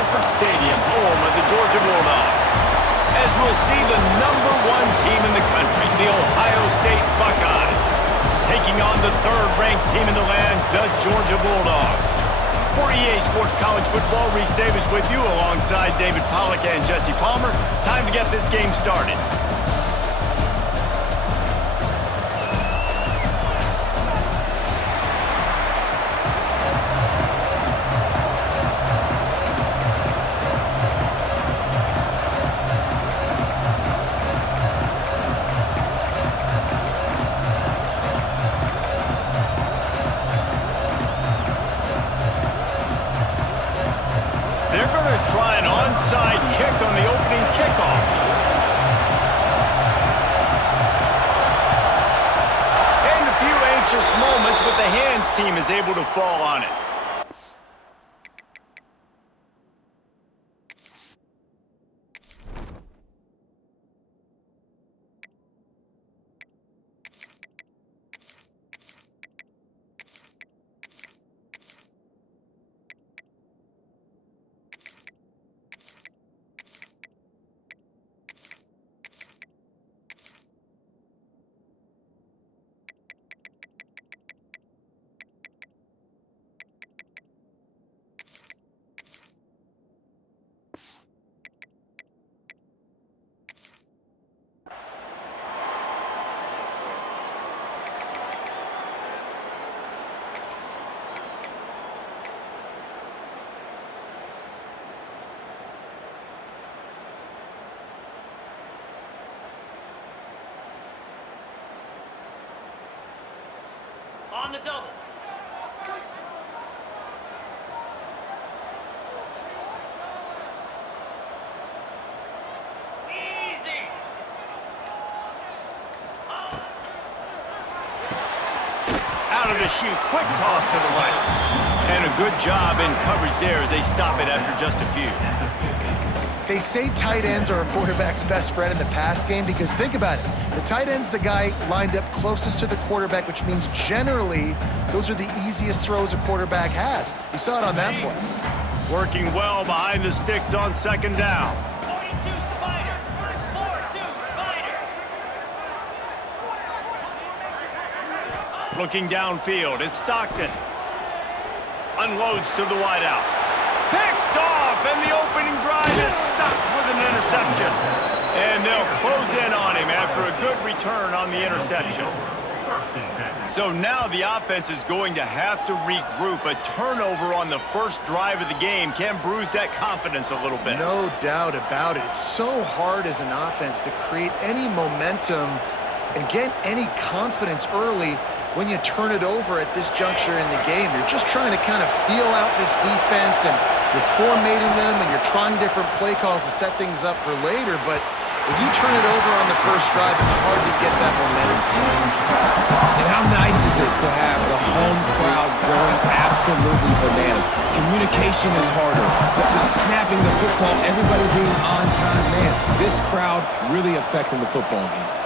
Sanford Stadium, home of the Georgia Bulldogs. As we'll see the #1 team in the country, the Ohio State Buckeyes, taking on the third-ranked team in the land, the Georgia Bulldogs. For EA Sports College Football, Reese Davis with you alongside David Pollack and Jesse Palmer. Time to get this game started. Try an onside kick on the opening kickoff. And a few anxious moments, but the hands team is able to fall on it. On the double. Easy. Out of the chute, quick toss to the right. And a good job in coverage there as they stop it after just a few. They say tight ends are a quarterback's best friend in the pass game because think about it. The tight end's the guy lined up closest to the quarterback, which means generally those are the easiest throws a quarterback has. You saw it on that play. Working well behind the sticks on second down. 42 Spider. 4-2 Spider. Looking downfield, it's Stockton. Unloads to the wideout. Picked off, and the opening drive is stopped with an interception. And they'll close in on him after a good return on the interception. So now the offense is going to have to regroup. A turnover on the first drive of the game can bruise that confidence a little bit. No doubt about it. It's so hard as an offense to create any momentum and get any confidence early when you turn it over at this juncture in the game. You're just trying to kind of feel out this defense, and you're formatting them, and you're trying different play calls to set things up for later. But when you turn it over on the first drive, it's hard to get that momentum started. And how nice is it to have the home crowd going absolutely bananas? Communication is harder, but the snapping the football, everybody being on time, man, this crowd really affecting the football game.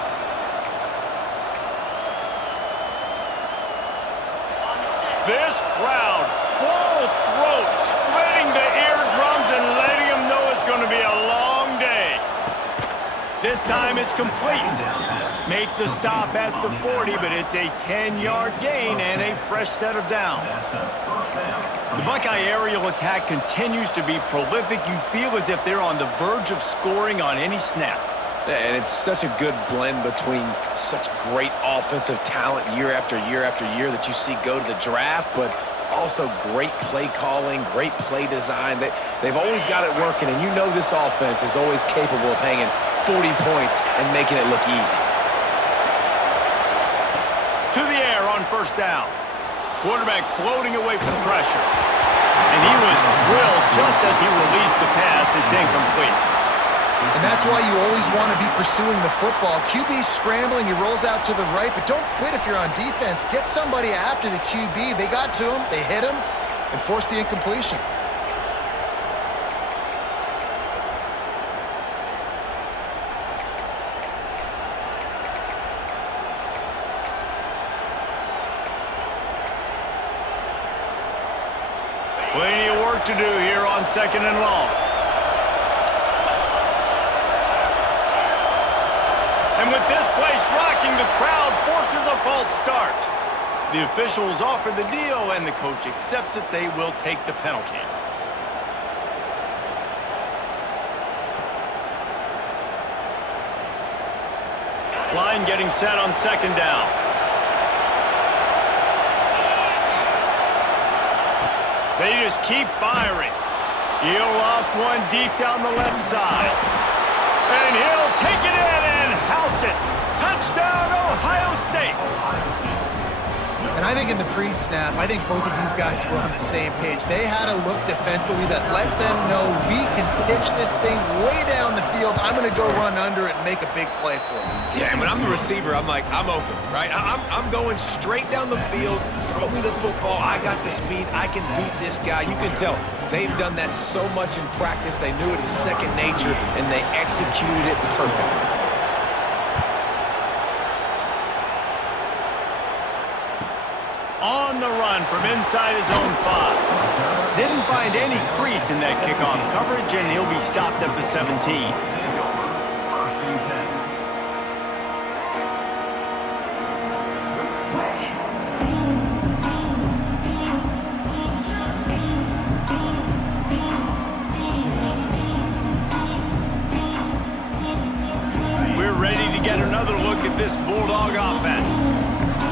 This crowd, full throat, splitting the eardrums and letting them know it's going to be a long day. This time it's complete. Make the stop at the 40, but it's a 10-yard gain and a fresh set of downs. The Buckeye aerial attack continues to be prolific. You feel as if they're on the verge of scoring on any snap. And it's such a good blend between such great offensive talent year after year after year that you see go to the draft, but also great play calling, great play design. They've always got it working, and you know this offense is always capable of hanging 40 points and making it look easy. To the air on first down. Quarterback floating away from pressure. And he was drilled just as he released the pass. It's incomplete. And that's why you always want to be pursuing the football. QB's scrambling, he rolls out to the right, but don't quit if you're on defense. Get somebody after the QB. They got to him, they hit him, and forced the incompletion. Plenty of work to do here on second and long. And with this place rocking, the crowd forces a false start. The officials offer the deal, and the coach accepts it. They will take the penalty. Line getting set on second down. They just keep firing. He'll loft one deep down the left side. And he'll take it in and house it. Touchdown, Ohio State. And I think in the pre-snap, I think both of these guys were on the same page. They had a look defensively that let them know we can pitch this thing way down the field. I'm going to go run under it and make a big play for it. Yeah, and when I'm the receiver, I'm like, I'm open, right? I'm going straight down the field. Throw me the football. I got the speed. I can beat this guy. You can tell they've done that so much in practice. They knew it was second nature, and they executed it perfectly. On the run from inside his own 5. Didn't find any crease in that kickoff coverage, and he'll be stopped at the 17. We're ready to get another look at this Bulldog offense.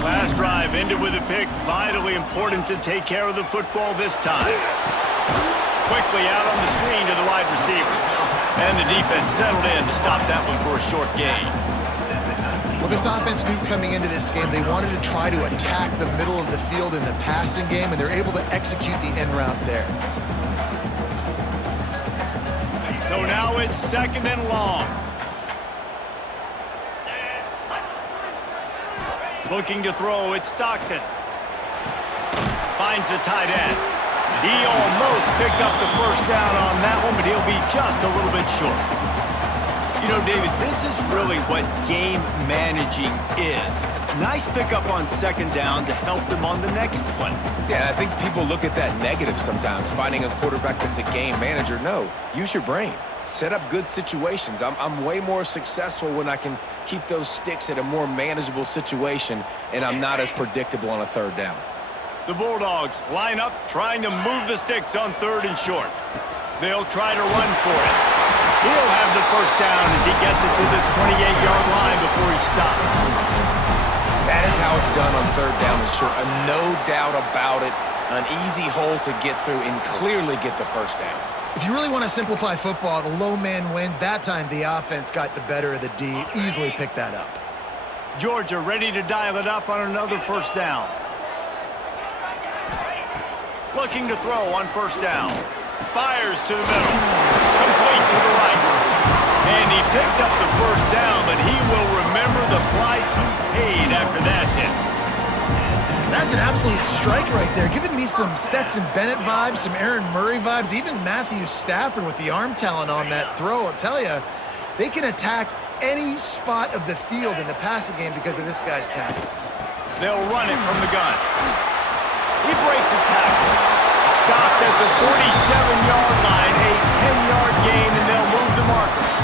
Last drive ended with a pick. Vitally important to take care of the football this time. Quickly out on the screen to the wide receiver. And the defense settled in to stop that one for a short gain. Well, this offense knew coming into this game they wanted to try to attack the middle of the field in the passing game, and they're able to execute the end route there. So now it's second and long. Looking to throw, it's Stockton. Finds the tight end. He almost picked up the first down on that one, but he'll be just a little bit short. You know, David, this is really what game managing is. Nice pickup on second down to help them on the next play. Yeah, I think people look at that negative sometimes, finding a quarterback that's a game manager. No, use your brain. Set up good situations. I'm way more successful when I can keep those sticks at a more manageable situation, and I'm not as predictable on a third down. The Bulldogs line up, trying to move the sticks on third and short. They'll try to run for it. He'll have the first down as he gets it to the 28-yard line before he's stopped. That is how it's done on third down and short. No doubt about it. An easy hole to get through and clearly get the first down. If you really want to simplify football, the low man wins. That time, the offense got the better of the D. Easily picked that up. Georgia ready to dial it up on another first down. Looking to throw on first down. Fires to the middle. Complete to the right. And he picks up the first down, but he will remember the price he paid after that hit. That's an absolute strike right there. Giving me some Stetson Bennett vibes, some Aaron Murray vibes, even Matthew Stafford with the arm talent on that throw. I'll tell you, they can attack any spot of the field in the passing game because of this guy's talent. They'll run it from the gun. He breaks a tackle. Stopped at the 47-yard line, a 10-yard gain, and they'll move the markers.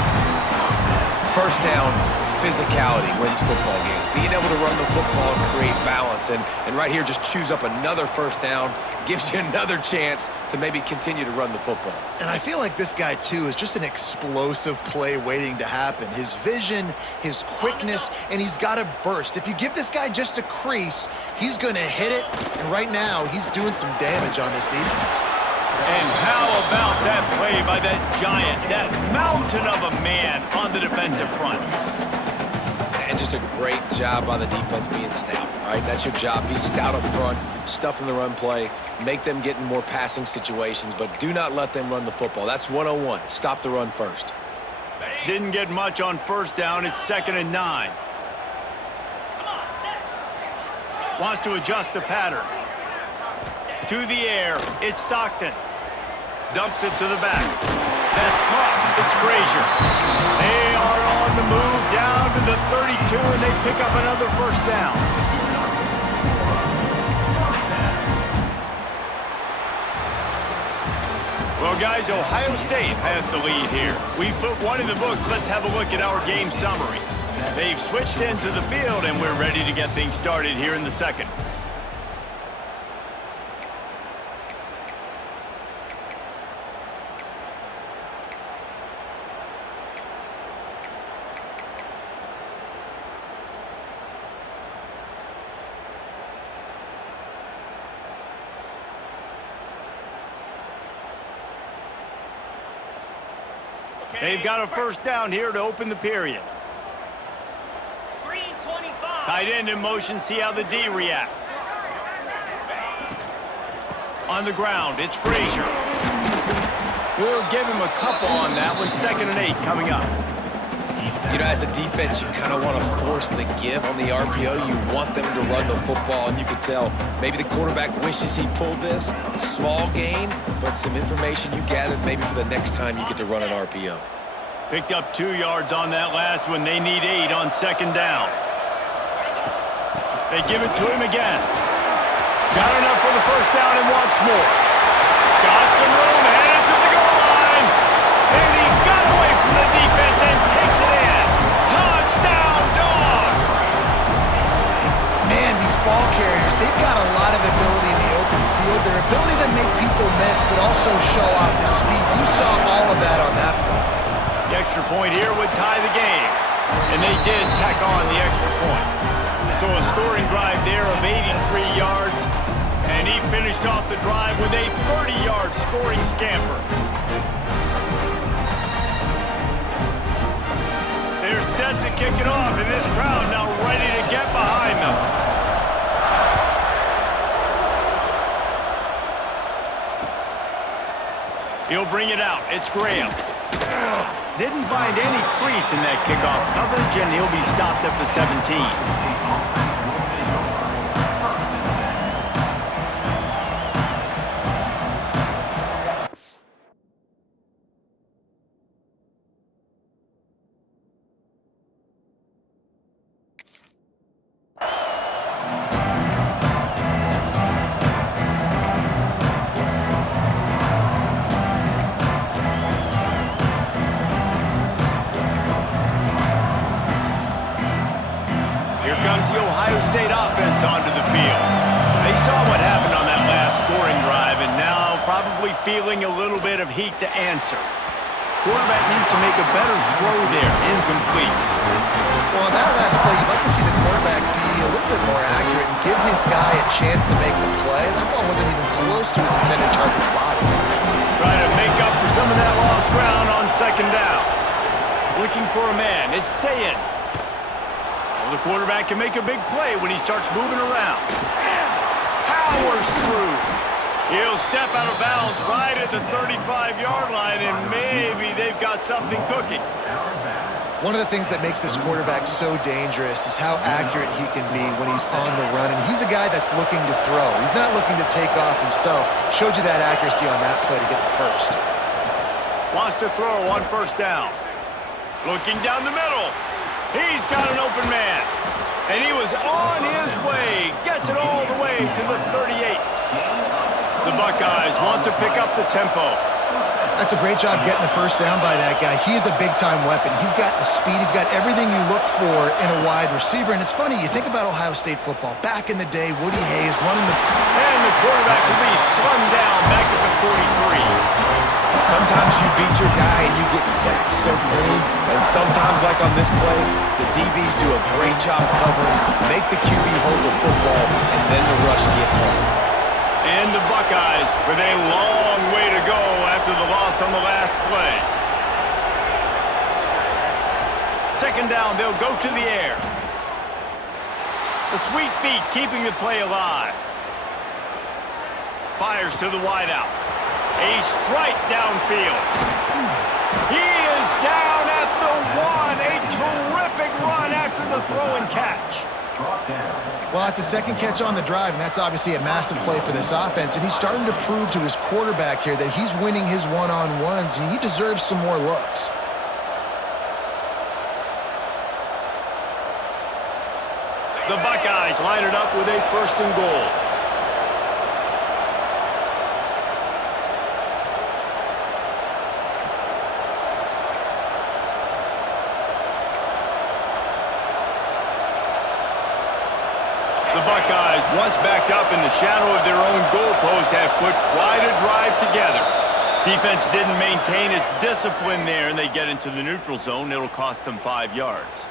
First down, physicality wins football games. Being able to run the football and create balance. And right here, just choose up another first down, gives you another chance to maybe continue to run the football. And I feel like this guy, too, is just an explosive play waiting to happen. His vision, his quickness, and he's got a burst. If you give this guy just a crease, he's going to hit it. And right now, he's doing some damage on this defense. And how about that play by that giant, that mountain of a man on the defensive front? And just a great job by the defense being stout. All right, that's your job. Be stout up front, stuff in the run play, make them get in more passing situations, but do not let them run the football. That's 101. Stop the run first. Didn't get much on first down. It's 2nd and 9. Wants to adjust the pattern. To the air, it's Stockton. Dumps it to the back. That's caught. It's Frazier. They are on the move down to the 32, and they pick up another first down. Well, guys, Ohio State has the lead here. We've put one in the books. Let's have a look at our game summary. They've switched ends of the field, and we're ready to get things started here in the second. They've got a first down here to open the period. Green 25. Tight end in motion, see how the D reacts. On the ground, it's Frazier. We'll give him a couple on that one. 2nd and 8 coming up. You know, as a defense, you kind of want to force the give on the RPO. You want them to run the football, and you can tell maybe the quarterback wishes he pulled this. Small gain, but some information you gathered maybe for the next time you get to run an RPO. Picked up 2 yards on that last one. They need 8 on 2nd down. They give it to him again. Got enough for the first down and wants more. Got some room, headed to the goal line. And he got away from the defense and takes it in. Touchdown, Dogs! Man, these ball carriers, they've got a lot of ability in the open field. Their ability to make people miss, but also show off the speed. You saw all of that on that play. The extra point here would tie the game. And they did tack on the extra point. So a scoring drive there of 83 yards. And he finished off the drive with a 30-yard scoring scamper. They're set to kick it off, and this crowd now ready to get behind them. He'll bring it out. It's Graham. Didn't find any crease in that kickoff coverage, and he'll be stopped at the 17. The Ohio State offense onto the field. They saw what happened on that last scoring drive and now probably feeling a little bit of heat to answer. Quarterback needs to make a better throw there. Incomplete. Well, on that last play, you'd like to see the quarterback be a little bit more accurate and give his guy a chance to make the play. That ball wasn't even close to his intended target's body. Trying to make up for some of that lost ground on 2nd down. Looking for a man. It's Sayin. The quarterback can make a big play when he starts moving around. Powers through. He'll step out of bounds right at the 35-yard line, and maybe they've got something cooking. One of the things that makes this quarterback so dangerous is how accurate he can be when he's on the run, and he's a guy that's looking to throw. He's not looking to take off himself. Showed you that accuracy on that play to get the first. Wants to throw on 1st down. Looking down the middle. He's got an open man. And he was on his way. Gets it all the way to the 38. The Buckeyes want to pick up the tempo. That's a great job getting the first down by that guy. He is a big-time weapon. He's got the speed. He's got everything you look for in a wide receiver. And it's funny, you think about Ohio State football. Back in the day, Woody Hayes running the... And the quarterback will be slung down back at the 43. Sometimes you beat your guy and you get sacked so clean, and sometimes, like on this play, the DBs do a great job covering, make the QB hold the football, and then the rush gets home. And the Buckeyes with a long way to go after the loss on the last play. 2nd down, they'll go to the air. The sweet feet keeping the play alive. Fires to the wideout. A strike downfield. He is down at the 1. A terrific run after the throw and catch. Well, that's a 2nd catch on the drive, and that's obviously a massive play for this offense. And he's starting to prove to his quarterback here that he's winning his one-on-ones, and he deserves some more looks. The Buckeyes line it up with a 1st and goal. Buckeyes, once backed up in the shadow of their own goalpost, have put quite a drive together. Defense didn't maintain its discipline there, and they get into the neutral zone. It'll cost them 5 yards.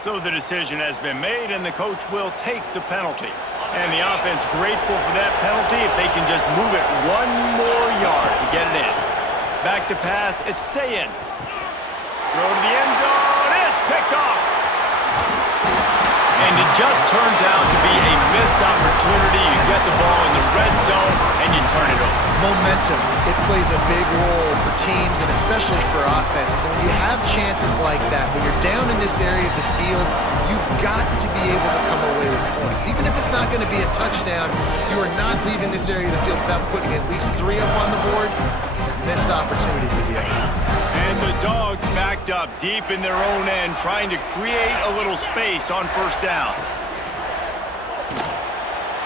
So the decision has been made, and the coach will take the penalty. And the offense grateful for that penalty if they can just move it 1 more yard to get it in. Back to pass, it's Sayin. Throw to the end zone, it's picked off. And it just turns out to be a missed opportunity. You get the ball in the red zone, and you turn it over. Momentum, it plays a big role for teams and especially for offenses. And when you have chances like that, when you're down in this area of the field, you've got to be able to come away with points. Even if it's not going to be a touchdown, you are not leaving this area of the field without putting at least 3 up on the board. Missed opportunity for the other. And the Dogs backed up deep in their own end, trying to create a little space on first down.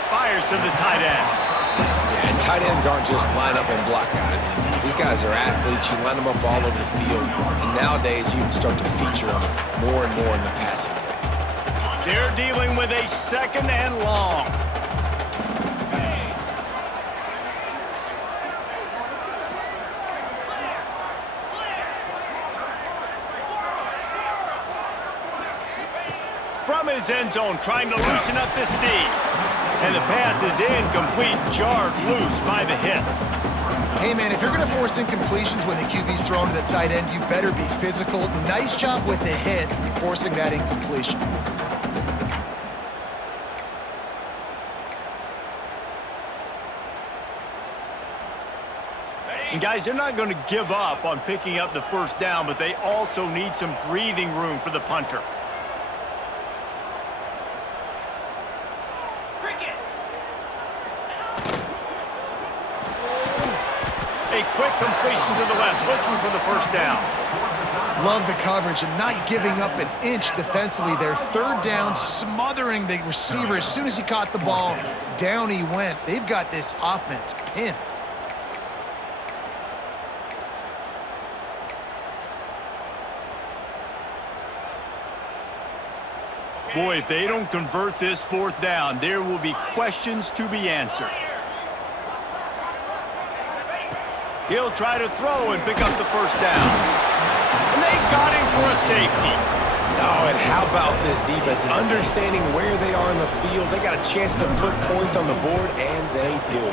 Fires to the tight end. Yeah, and tight ends aren't just line up and block guys. These guys are athletes. You line them up all over the field. And nowadays, you can start to feature them more and more in the passing game. They're dealing with a 2nd and long. From his end zone, trying to loosen up this D. And the pass is incomplete, jarred loose by the hit. Hey, man, if you're going to force incompletions when the QB's thrown to the tight end, you better be physical. Nice job with the hit, forcing that incompletion. And guys, they're not going to give up on picking up the first down, but they also need some breathing room for the punter. A quick completion to the left, looking for the first down. Love the coverage and not giving up an inch defensively. Their 3rd down, smothering the receiver. As soon as he caught the ball, down he went. They've got this offense pinned. Boy, if they don't convert this 4th down, there will be questions to be answered. He'll try to throw and pick up the first down. And they got him for a safety. Oh, and how about this defense? Understanding where they are in the field. They got a chance to put points on the board, and they do.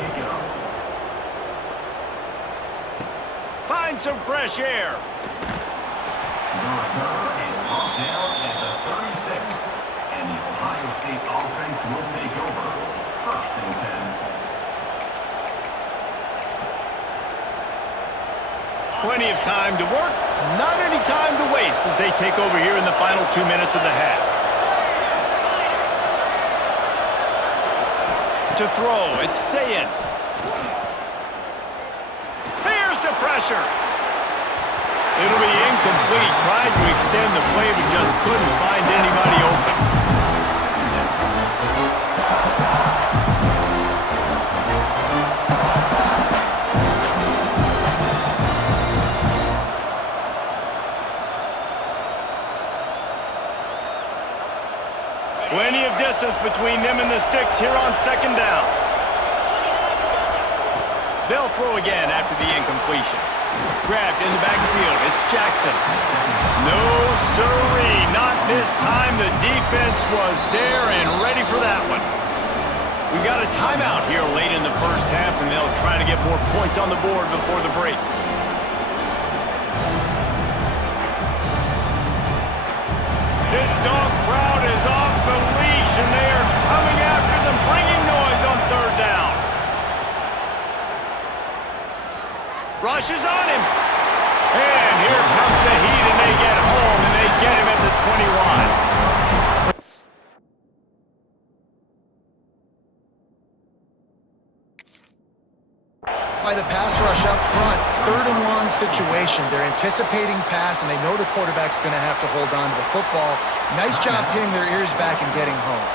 Find some fresh air. The return is brought down at the 36, and the Ohio State offense will take over. 1st and 10. Plenty of time to work, not any time to waste as they take over here in the final 2 minutes of the half. To throw, it's Sayin. Here's the pressure. It'll be incomplete. Tried to extend the play, but just couldn't find anybody open. Plenty of distance between them and the sticks here on 2nd down. They'll throw again after the incompletion. Grabbed in the backfield. It's Jackson. No siree, not this time. The defense was there and ready for that one. We got a timeout here late in the first half, and they'll try to get more points on the board before the break. This dog crowd is off the leash, and they are coming after them, bringing noise on 3rd down. Rushes on him. And here comes the heat, and they get home, and they get him at the 21. By the pass rush up front, 3rd and long situation. They're anticipating pass, and they know the quarterback's going to have to hold on to the football. Nice job pinning their ears back and getting home.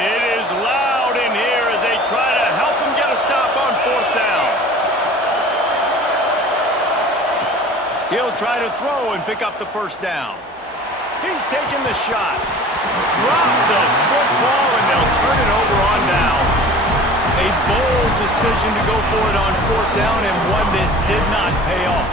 It is loud in here as they try to help him get a stop on 4th down. He'll try to throw and pick up the first down. He's taking the shot. Drop the football, and they'll turn it over on downs. A bold decision to go for it on fourth down, and one that did not pay off.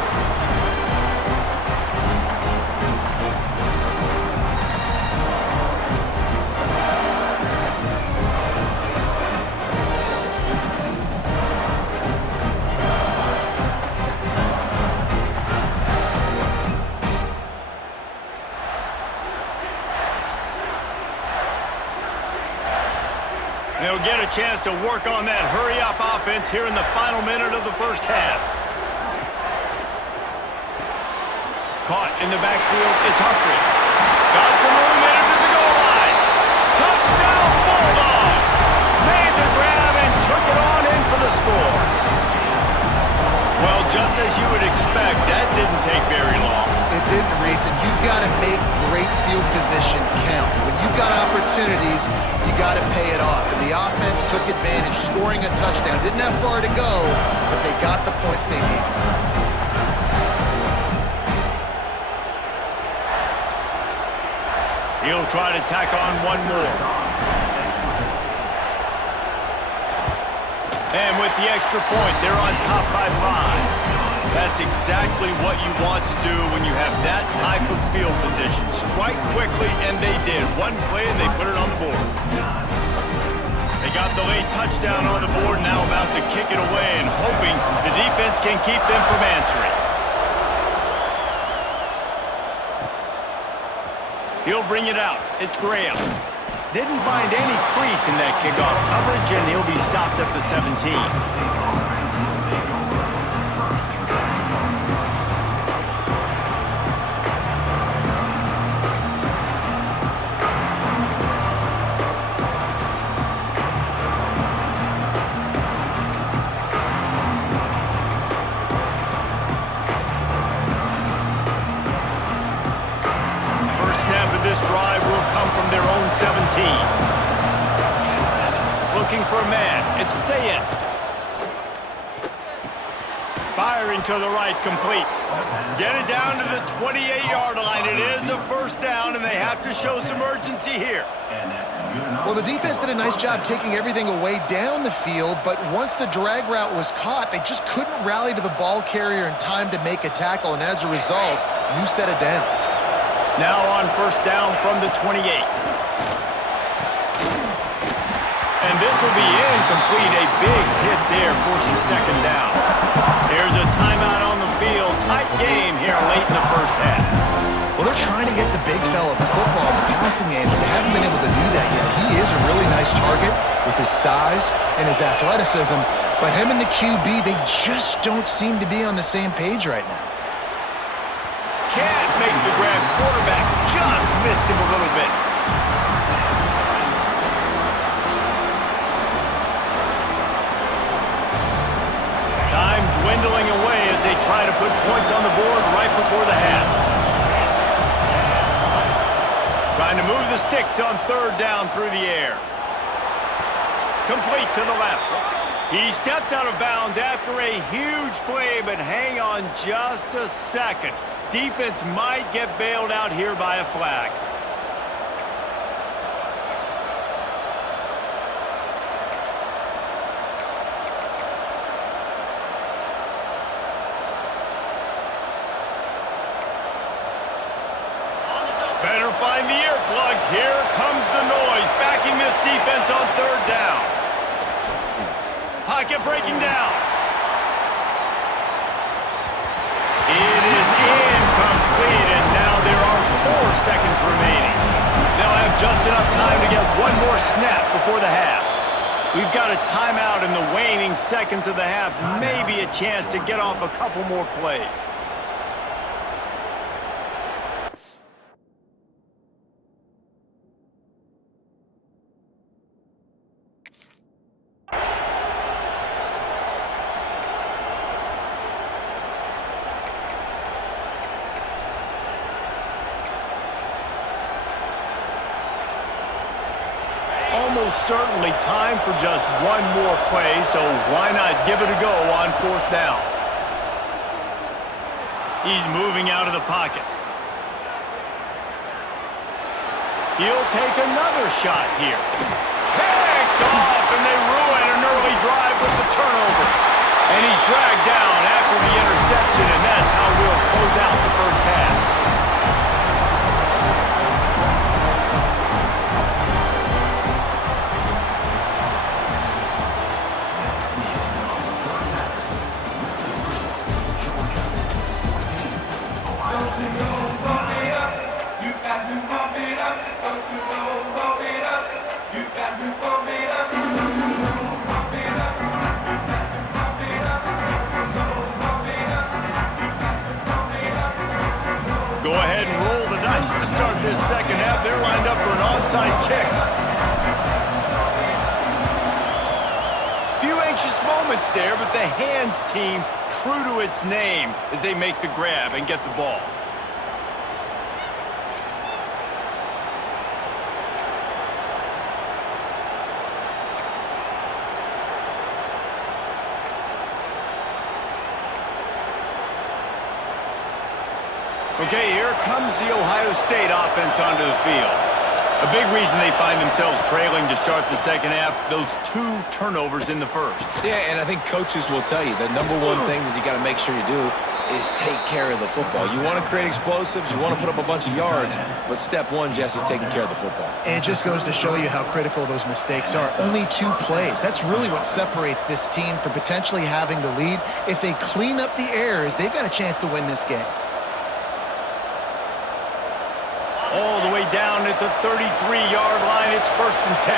They'll get a chance to work on that hurry-up offense here in the final minute of the first half. Caught in the backfield, it's Humphries. Got some room into the goal line. Touchdown Bulldogs! Made the grab and took it on in for the score. Well, just as you would expect, that didn't take very long. It didn't, Reese, and you've got to make great field position count. When you've got opportunities, you got to pay it off. And the offense took advantage, scoring a touchdown. Didn't have far to go, but they got the points they needed. He'll try to tack on one more. And with the extra point, they're on top by 5. That's exactly what you want to do when you have that type of field position. Strike quickly, and they did. One play, and they put it on the board. They got the late touchdown on the board, now about to kick it away and hoping the defense can keep them from answering. He'll bring it out. It's Graham. Didn't find any crease in that kickoff coverage, and he'll be stopped at the 17. This drive will come from their own 17. Looking for a man. It's Sayin. Firing to the right, complete. Get it down to the 28-yard line. It is a first down, and they have to show some urgency here. Well, the defense did a nice job taking everything away down the field, but once the drag route was caught, they just couldn't rally to the ball carrier in time to make a tackle, and as a result, new set of downs. Now on first down from the 28. And this will be incomplete. A big hit there forces second down. There's a timeout on the field. Tight game here late in the first half. Well, they're trying to get the big fella the football in the passing game, but they haven't been able to do that yet. He is a really nice target with his size and his athleticism, but him and the QB, they just don't seem to be on the same page right now. Can't make the grab. Quarterback just missed him a little bit. Time dwindling away as they try to put points on the board right before the half. Trying to move the sticks on third down through the air. Complete to the left. He steps out of bounds after a huge play, but hang on just a second. Defense might get bailed out here by a flag. Better find the earplugs. Here comes the noise, backing this defense on third down. Pocket breaking down. It is incomplete, and now there are 4 seconds remaining. They'll have just enough time to get one more snap before the half. We've got a timeout in the waning seconds of the half, maybe a chance to get off a couple more plays. Almost certainly time for just one more play, so why not give it a go on fourth down? He's moving out of the pocket. He'll take another shot here. Picked off, and they ruin an early drive with the turnover. And he's dragged down after the interception, and that's how we'll close out the first half. Go ahead and roll the dice to start this second half. They're lined up for an onside kick. Few anxious moments there, but the hands team true to its name as they make the grab and get the ball. Okay, here comes the Ohio State offense onto the field. A big reason they find themselves trailing to start the second half, those 2 turnovers in the first. Yeah, and I think coaches will tell you the number one thing that you got to make sure you do is take care of the football. You want to create explosives, you want to put up a bunch of yards, but step one, Jesse, taking care of the football. And it just goes to show you how critical those mistakes are. Only 2 plays. That's really what separates this team from potentially having the lead. If they clean up the errors, they've got a chance to win this game. All the way down at the 33-yard line, it's 1st and 10.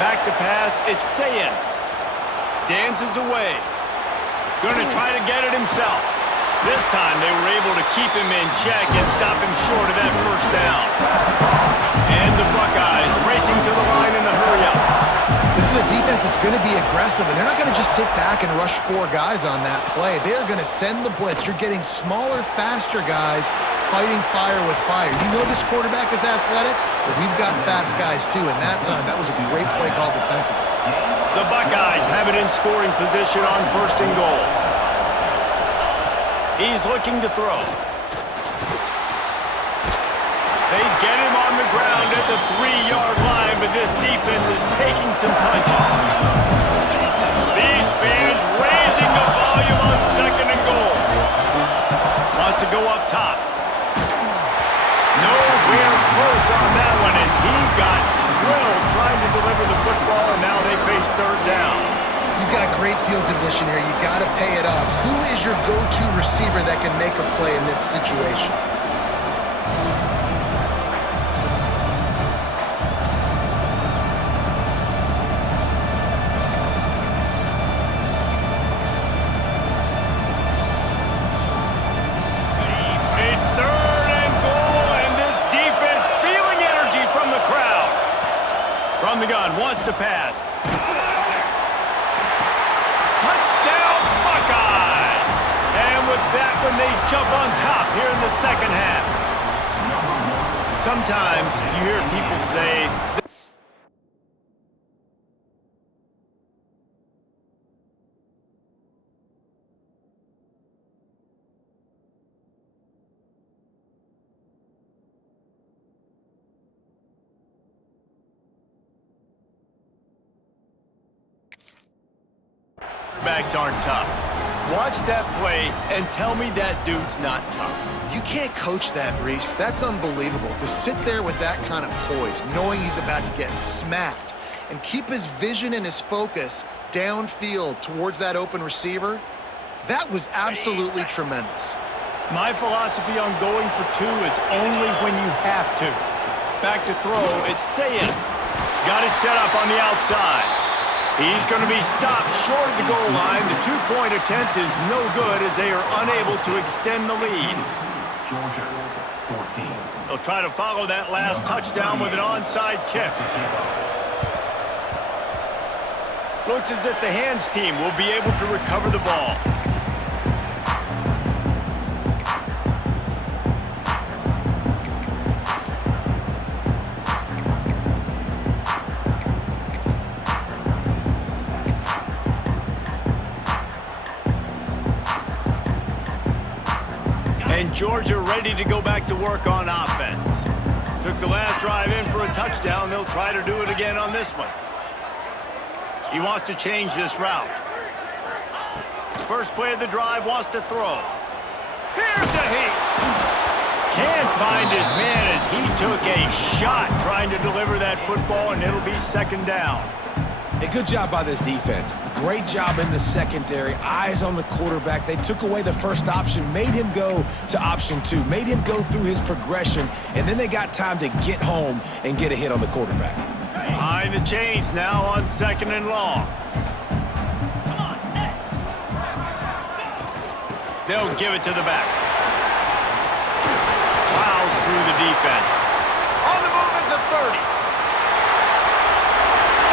Back to pass, it's Sayin. Dances away. Gonna try to get it himself. This time they were able to keep him in check and stop him short of that first down. And the Buckeyes racing to the line in a hurry-up. This is a defense that's going to be aggressive, and they're not going to just sit back and rush 4 guys on that play. They are going to send the blitz. You're getting smaller, faster guys fighting fire with fire. You know this quarterback is athletic, but we've got fast guys too, and that time, that was a great play call defensively. The Buckeyes have it in scoring position on 1st and goal. He's looking to throw. They get him on the ground at the 3-yard line, but this defense is taking some punches. These fans raising the volume on 2nd and goal. Wants to go up top. Nowhere close on that one as he got drilled trying to deliver the football, and now they face 3rd down. You've got great field position here. You got to pay it off. Who is your go-to receiver that can make a play in this situation? From the gun, wants to pass. Touchdown, Buckeyes! And with that one, they jump on top here in the second half. Sometimes you hear people say... Backs aren't tough. Watch that play and tell me that dude's not tough. You can't coach that, Reese. That's unbelievable. To sit there with that kind of poise, knowing he's about to get smacked, and keep his vision and his focus downfield towards that open receiver, that was absolutely tremendous. My philosophy on going for 2 is only when you have to. Back to throw, it's Sayin. Got it set up on the outside. He's going to be stopped short of the goal line. The 2-point attempt is no good as they are unable to extend the lead. Georgia, 14. They'll try to follow that last touchdown with an onside kick. Looks as if the hands team will be able to recover the ball. Georgia ready to go back to work on offense. Took the last drive in for a touchdown. They'll try to do it again on this one. He wants to change this route. First play of the drive, wants to throw. Here's a heat. Can't find his man as he took a shot trying to deliver that football, and it'll be second down. A good job by this defense. Great job in the secondary. Eyes on the quarterback. They took away the first option, made him go to option 2, made him go through his progression, and then they got time to get home and get a hit on the quarterback. Behind the chains now on second and long. Come on, set. They'll give it to the back. Plows through the defense. On the move at the 30.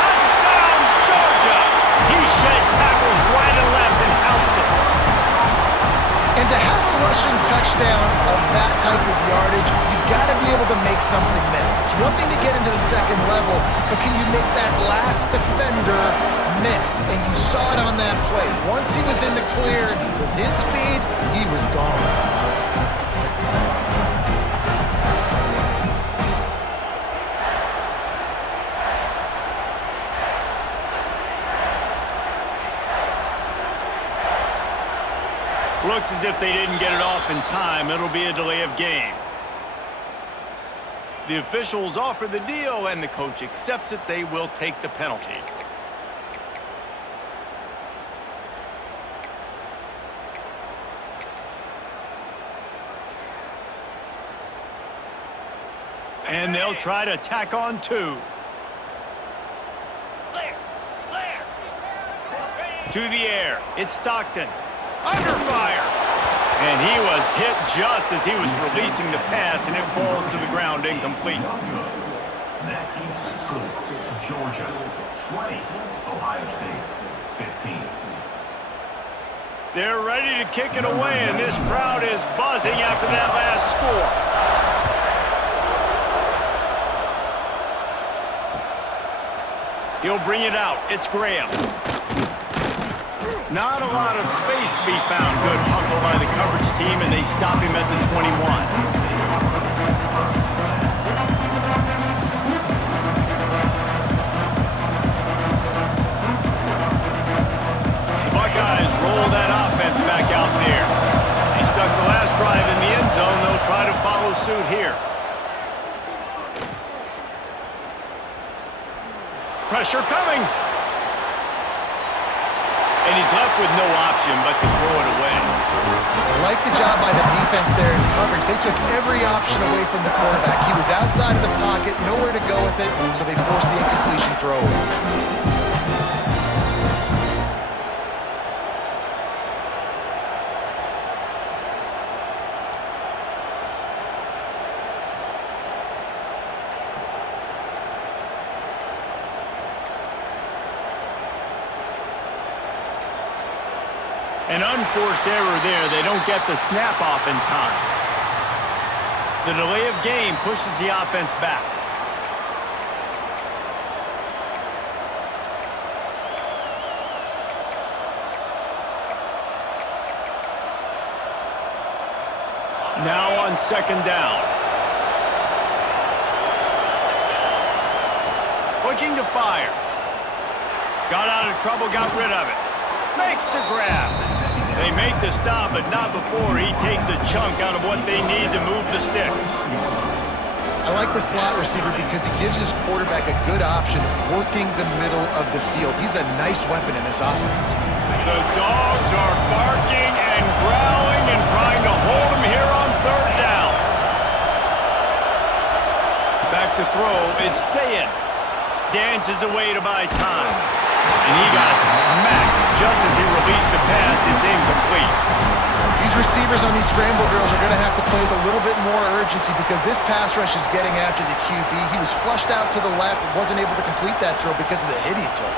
Touchdown, Georgia! He shed tackles right and left and housed it. And to have a rushing touchdown of that type of yardage, you've got to be able to make something miss. It's one thing to get into the second level, but can you make that last defender miss? And you saw it on that play. Once he was in the clear, with his speed, he was gone. Looks as if they didn't get it off in time. It'll be a delay of game. The officials offer the deal, and the coach accepts it. They will take the penalty. And they'll try to tack on 2. Clear. Clear. To the air. It's Stockton. Under fire. And he was hit just as he was releasing the pass, and it falls to the ground incomplete. That keeps the score. Georgia 20, Ohio State 15. They're ready to kick it away, and this crowd is buzzing after that last score. He'll bring it out. It's Graham. Not a lot of space to be found. Good hustle by the coverage team, and they stop him at the 21. The Buckeyes roll that offense back out there. They stuck the last drive in the end zone. They'll try to follow suit here. Pressure coming. And he's left with no option but to throw it away. I like the job by the defense there in coverage. They took every option away from the quarterback. He was outside of the pocket, nowhere to go with it, so they forced the incompletion throw away. An unforced error there. They don't get the snap off in time. The delay of game pushes the offense back. Now on second down. Looking to fire. Got out of trouble, got rid of it. Makes the grab. They make the stop, but not before he takes a chunk out of what they need to move the sticks. I like the slot receiver because he gives his quarterback a good option working the middle of the field. He's a nice weapon in this offense. The dogs are barking and growling and trying to hold him here on third down. Back to throw, it's Sayin. Dances away to buy time. And he got smacked just as he released the pass. It's incomplete. These receivers on these scramble drills are going to have to play with a little bit more urgency because this pass rush is getting after the QB. He was flushed out to the left and wasn't able to complete that throw because of the hit he took.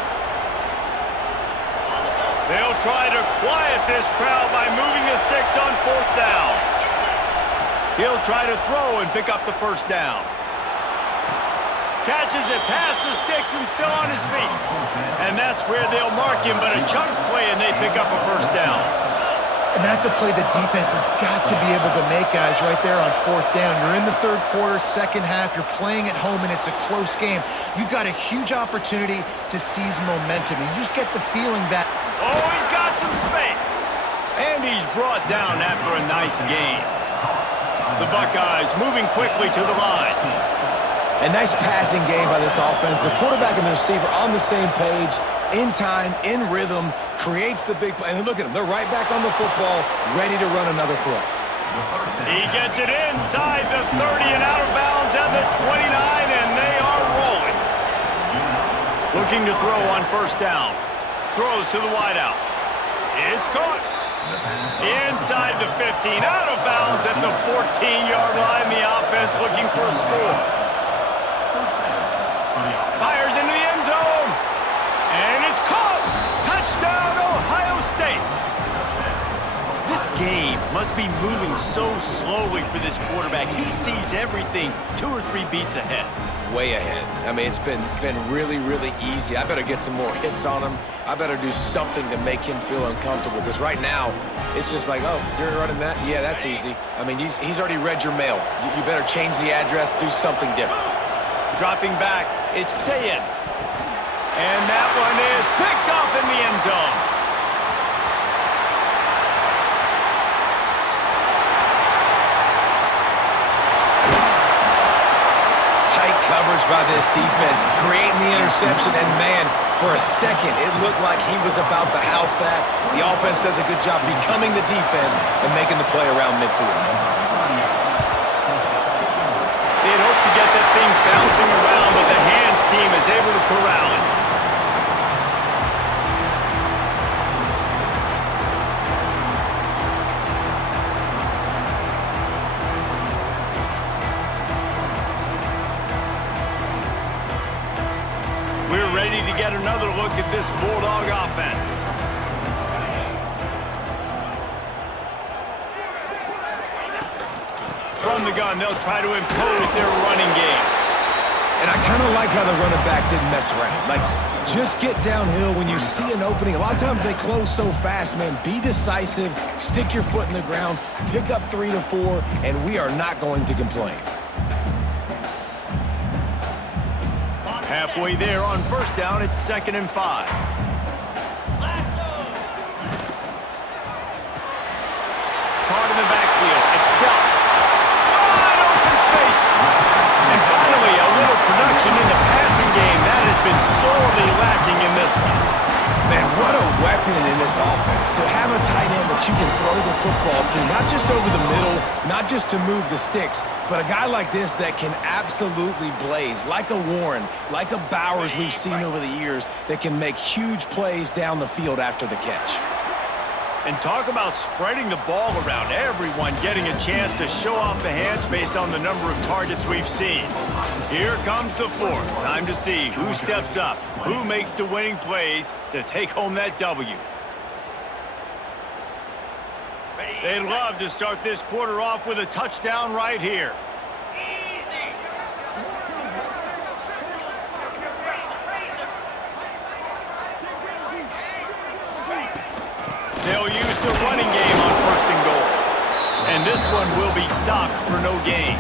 They'll try to quiet this crowd by moving the sticks on fourth down. He'll try to throw and pick up the first down. Catches it past the sticks and still on his feet. And that's where they'll mark him, but a chunk play and they pick up a first down. And that's a play the defense has got to be able to make, guys, right there on fourth down. You're in the third quarter, second half. You're playing at home, and it's a close game. You've got a huge opportunity to seize momentum. You just get the feeling that... Oh, he's got some space. And he's brought down after a nice gain. The Buckeyes moving quickly to the line. A nice passing game by this offense. The quarterback and the receiver on the same page, in time, in rhythm, creates the big play. And look at them. They're right back on the football, ready to run another play. He gets it inside the 30 and out of bounds at the 29, and they are rolling. Looking to throw on first down. Throws to the wideout. It's caught. Inside the 15, out of bounds at the 14-yard line. The offense looking for a score. Fires into the end zone. And it's caught. Touchdown, Ohio State. This game must be moving so slowly for this quarterback. He sees everything 2 or 3 beats ahead. Way ahead. I mean, it's been really, really easy. I better get some more hits on him. I better do something to make him feel uncomfortable, because right now, it's just like, oh, you're running that? Yeah, that's easy. I mean, he's already read your mail. You better change the address, do something different. Dropping back, it's Sayin. And that one is picked off in the end zone. Coverage by this defense, creating the interception, and man, for a second, it looked like he was about to house that. The offense does a good job becoming the defense and making the play around midfield. They'd hoped to get that thing bouncing around, but the hands team is able to corral it. We're ready to get another look at this Bulldog offense. From the gun, they'll try to impose their running game. And I kind of like how the running back didn't mess around. Like, just get downhill when you see an opening. A lot of times they close so fast, man. Be decisive, stick your foot in the ground, pick up 3 to 4, and we are not going to complain. Halfway there on first down, it's 2nd and 5. Caught in the backfield. It's got wide open spaces. And finally, a little production in the passing game. That has been sorely lacking in this one. Man, what a weapon in this offense to have a tight end that you can throw the football to, not just over the middle, not just to move the sticks, but a guy like this that can absolutely blaze, like a Warren, like a Bowers we've seen over the years, that can make huge plays down the field after the catch. And talk about spreading the ball around, everyone getting a chance to show off the hands based on the number of targets we've seen. Here comes the fourth. Time to see who steps up, who makes the winning plays to take home that W. They'd love to start this quarter off with a touchdown right here. They'll use the running game on 1st and goal. And this one will be stopped for no gain.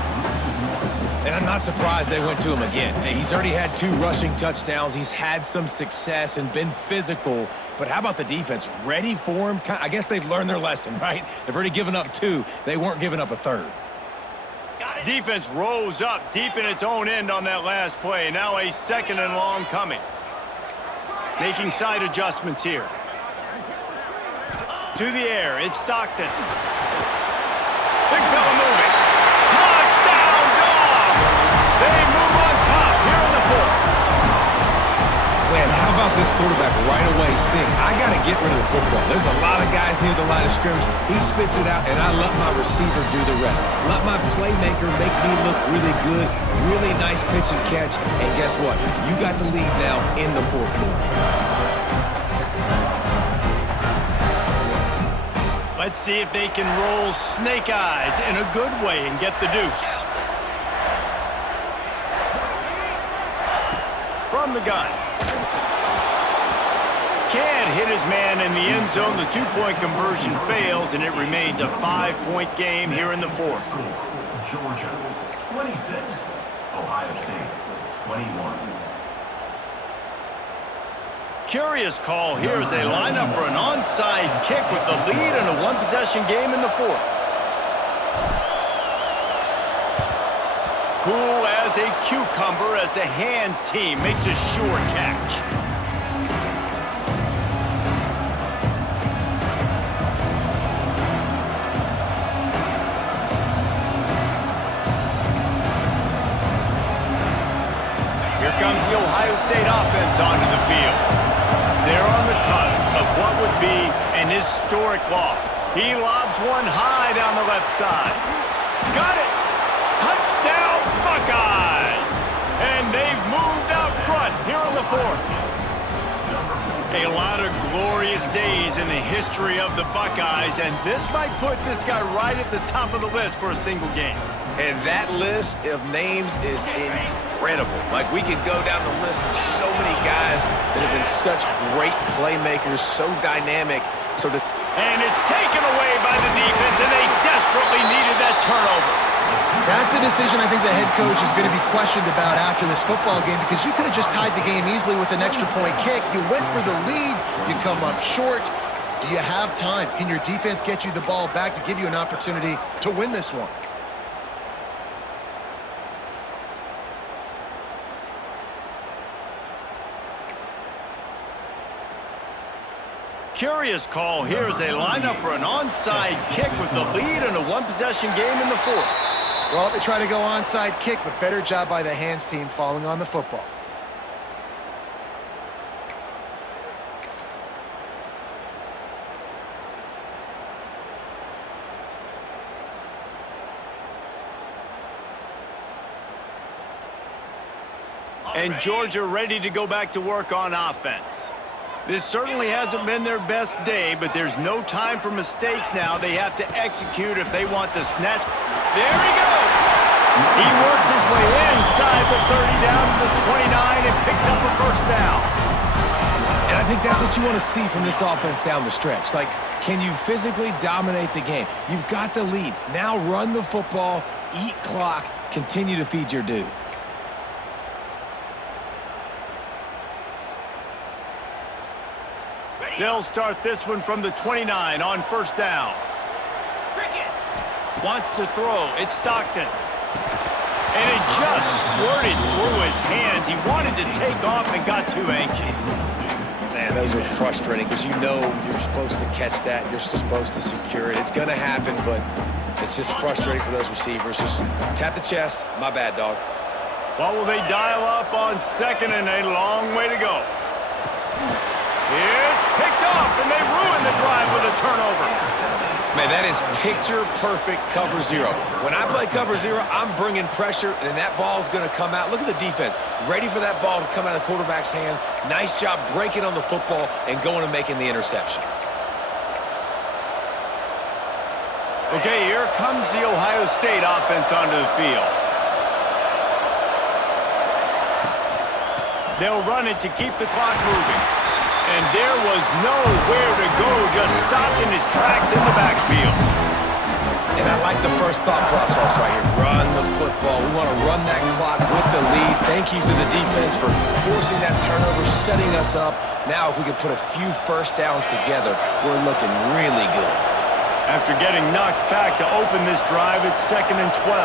And I'm not surprised they went to him again. He's already had 2 rushing touchdowns. He's had some success and been physical. But how about the defense? Ready for him? I guess they've learned their lesson, right? They've already given up 2. They weren't giving up a 3rd. Defense rose up deep in its own end on that last play. Now a 2nd and long coming. Making side adjustments here. To the air, it's Stockton. Big fella moving. Touchdown, Dogs! They move on top here in the 4th. Man, how about this quarterback right away seeing, I got to get rid of the football. There's a lot of guys near the line of scrimmage. He spits it out, and I let my receiver do the rest. Let my playmaker make me look really good. Really nice pitch and catch. And guess what? You got the lead now in the 4th quarter. Let's see if they can roll snake eyes in a good way and get the deuce. From the gun. can't hit his man in the end zone. The two-point conversion fails, and it remains a 5-point game here in the fourth. Georgia, 26. Ohio State, 21. Curious call here as they line up for an onside kick with the lead in a one-possession game in the fourth. Cool as a cucumber as the hands team makes a sure catch. Here comes the Ohio State offense onto the field. They're on the cusp of what would be an historic loss. He lobs one high down the left side. Got it! Touchdown, Buckeyes! And they've moved out front here in the fourth. A lot of glorious days in the history of the Buckeyes, and this might put this guy right at the top of the list for a single game. And that list of names is incredible. Like, we could go down the list of so many guys that have been such great playmakers, so dynamic. And it's taken away by the defense, and they desperately needed that turnover. That's a decision I think the head coach is going to be questioned about after this football game, because you could have just tied the game easily with an extra point kick. You went for the lead. You come up short. Do you have time? Can your defense get you the ball back to give you an opportunity to win this one? Curious call here as they line up for an onside kick with the lead in a one-possession game in the fourth. Well, they try to go onside kick, but better job by the hands team falling on the football. And Georgia ready to go back to work on offense. This certainly hasn't been their best day, but there's no time for mistakes now. They have to execute if they want to snatch. There he goes! He works his way inside the 30 down to the 29 and picks up a first down. And I think that's what you want to see from this offense down the stretch. Like, can you physically dominate the game? You've got the lead. Now run the football, eat clock, continue to feed your dude. They'll start this one from the 29 on first down. Cricket. Wants to throw. It's Stockton. And it just squirted through his hands. He wanted to take off and got too anxious. Man, those are frustrating because you know you're supposed to catch that. You're supposed to secure it. It's going to happen, but it's just frustrating for those receivers. Just tap the chest. My bad, dog. What will they dial up on second and a long way to go? It's picked off, and they ruin the drive with a turnover. Man, that is picture-perfect cover zero. When I play cover zero, I'm bringing pressure, and that ball's going to come out. Look at the defense. Ready for that ball to come out of the quarterback's hand. Nice job breaking on the football and going and making the interception. Okay, here comes the Ohio State offense onto the field. They'll run it to keep the clock moving. And there was nowhere to go, just stopped in his tracks in the backfield. And I like the first thought process right here. Run the football. We want to run that clock with the lead. Thank you to the defense for forcing that turnover, setting us up. Now if we can put a few first downs together, we're looking really good. After getting knocked back to open this drive, it's 2nd and 12.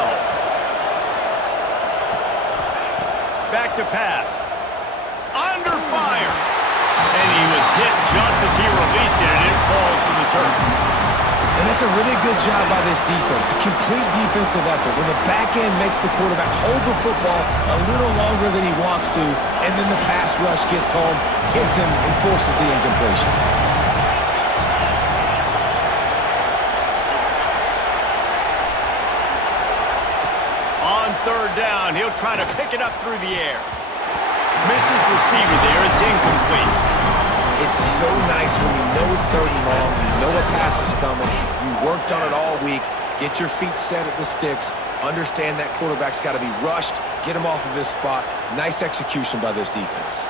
Back to pass. Under fire. And he was hit just as he released it, and it falls to the turf. And that's a really good job by this defense. A complete defensive effort. When the back end makes the quarterback hold the football a little longer than he wants to, and then the pass rush gets home, hits him, and forces the incompletion. On third down, he'll try to pick it up through the air. Missed his receiver there. It's incomplete. It's so nice when you know it's 3rd and long, you know a pass is coming, you worked on it all week, get your feet set at the sticks, understand that quarterback's got to be rushed, get him off of his spot. Nice execution by this defense.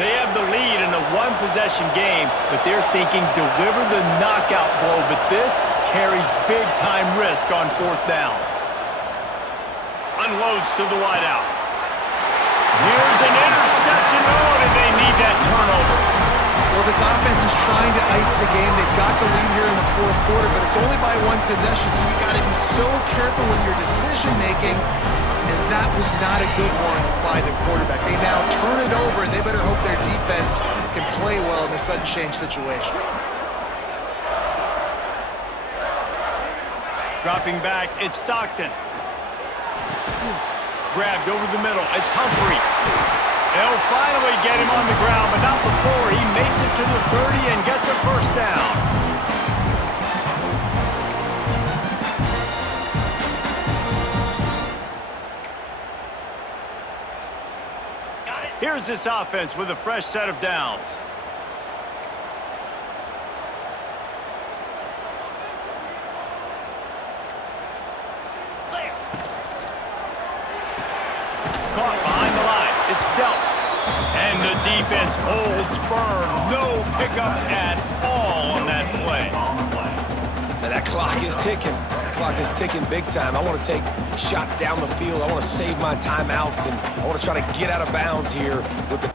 They have the lead in a one-possession game, but they're thinking deliver the knockout blow, but this carries big-time risk on fourth down. Unloads to the wideout. Here's an interception. Oh, and they need that turnover. Well, this offense is trying to ice the game. They've got the lead here in the fourth quarter, but it's only by one possession, so you got to be so careful with your decision-making, and that was not a good one by the quarterback. They now turn it over, and they better hope their defense can play well in this sudden change situation. Dropping back, it's Stockton. Grabbed over the middle, it's Humphries. They'll finally get him on the ground, but not before he makes it to the 30 and gets a first down. Here's this offense with a fresh set of downs. Caught behind the line. It's dealt. And the defense holds firm. No pickup at all on that play. And that clock is ticking. That clock is ticking big time. I want to take shots down the field. I want to save my timeouts, and I want to try to get out of bounds here with the...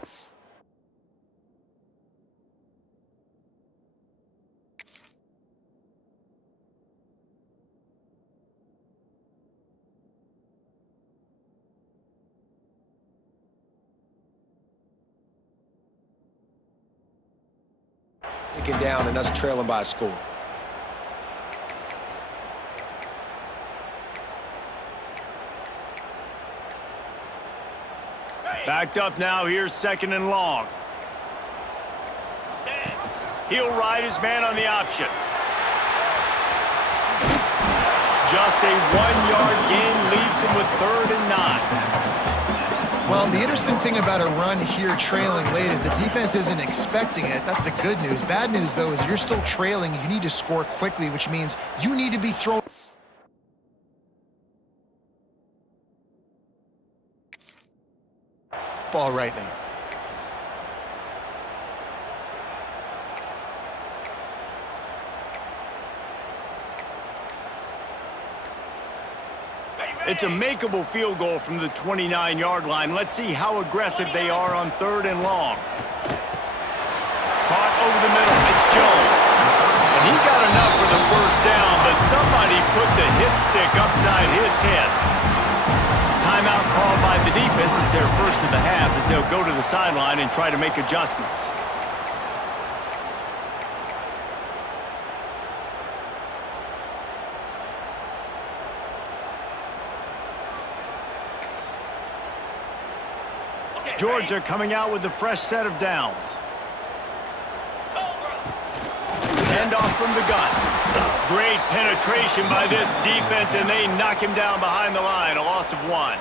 Taken down and us trailing by a score. Backed up now, here's second and long. He'll ride his man on the option. Just a 1-yard gain leaves him with 3rd and 9. Well, the interesting thing about a run here trailing late is the defense isn't expecting it. That's the good news. Bad news, though, is you're still trailing. You need to score quickly, which means you need to be throwing ball right now. It's a makeable field goal from the 29-yard line. Let's see how aggressive they are on 3rd and long. Caught over the middle. It's Jones. And he got enough for the first down, but somebody put the hit stick upside his head. Timeout called by the defense is their first of the half as they'll go to the sideline and try to make adjustments. Georgia coming out with a fresh set of downs. Handoff from the gun. Great penetration by this defense, and they knock him down behind the line. A loss of 1.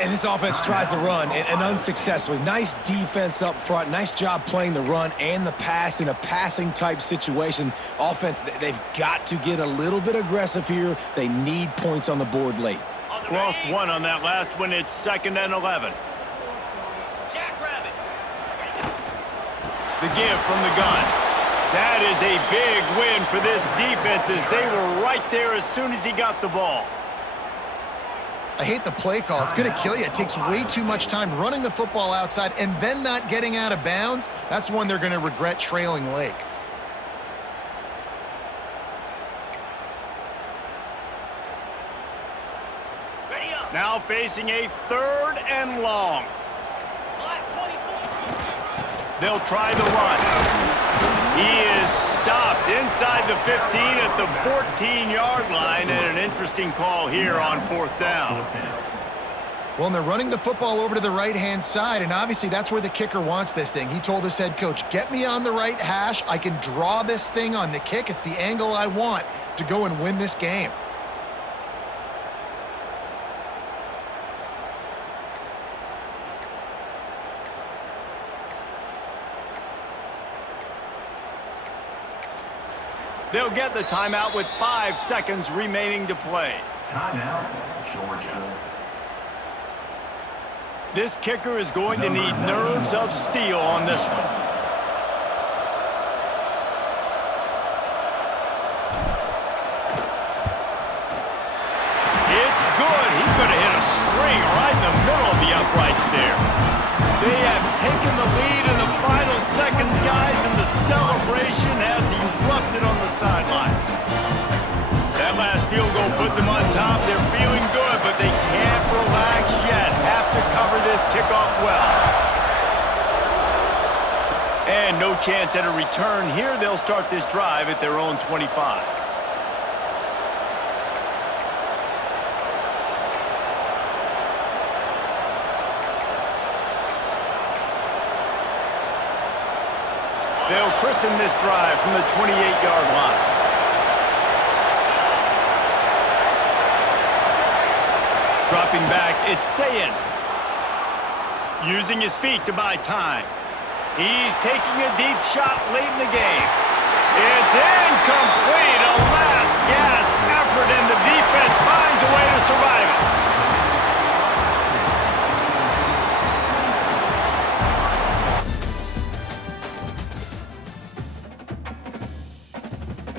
And this offense tries to run, and unsuccessfully. Nice defense up front. Nice job playing the run and the pass in a passing-type situation. Offense, they've got to get a little bit aggressive here. They need points on the board late. Lost 1 on that last one. It's 2nd and 11. The give from the gun. That is a big win for this defense as they were right there as soon as he got the ball. I hate the play call. It's going to kill you. It takes way too much time running the football outside and then not getting out of bounds. That's one they're going to regret trailing late. Now facing a 3rd and long. They'll try the run. He is stopped inside the 15 at the 14-yard line, and an interesting call here on 4th down. Well, and they're running the football over to the right-hand side, and obviously that's where the kicker wants this thing. He told his head coach, get me on the right hash. I can draw this thing on the kick. It's the angle I want to go and win this game. They'll get the timeout with 5 seconds remaining to play. Timeout, Georgia. This kicker is going to need nerves of steel on this one. It's good. He could have hit a string right in the middle of the uprights there. They have taken the lead in the final seconds, guys, and the celebration has erupted on the sideline. That last field goal put them on top. They're feeling good, but they can't relax yet. Have to cover this kickoff well. And no chance at a return here. They'll start this drive at their own 25. They'll christen this drive from the 28-yard line. Dropping back, it's Sayin. Using his feet to buy time. He's taking a deep shot late in the game. It's incomplete. A last gasp effort, and the defense finds a way to survive it.